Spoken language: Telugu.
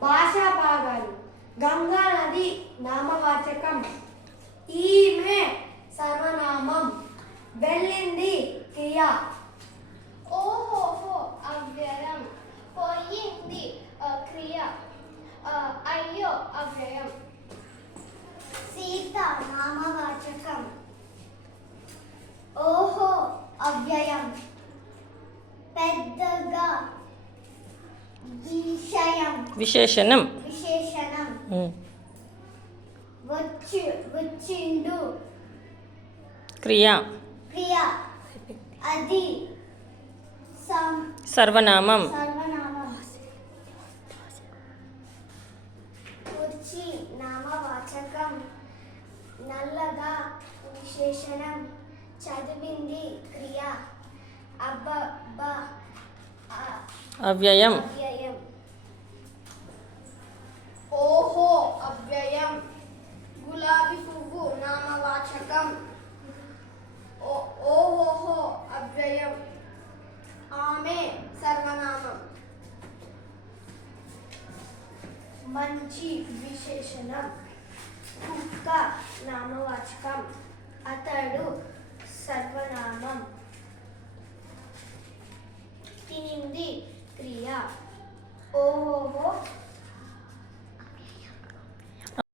భాషా భాగాలు. గంగా నది నామవాచకం. ఈమె సర్వనామం. వెళ్ళింది క్రియ. ఓహోహో అవ్యయం. పోయింది క్రియ. అయ్యో అవ్యయం. సీత నామవాచకం. ఓహో అవ్యయం. పెద్దగా విశేషణం. వచ్చిండు క్రియ. అది సర్వనామం. వచ్చి నామవాచకం. నల్లగా విశేషణం. చదివింది క్రియ. అవ్యయం. ఓహో అవ్యయం. గులాబీ పువ్వు నామవాచకం. ఓహోహో అవ్యయం. ఆమె సర్వనామం. మంచి విశేషణం. కుక్క నామవాచకం. అతడు సర్వనామం.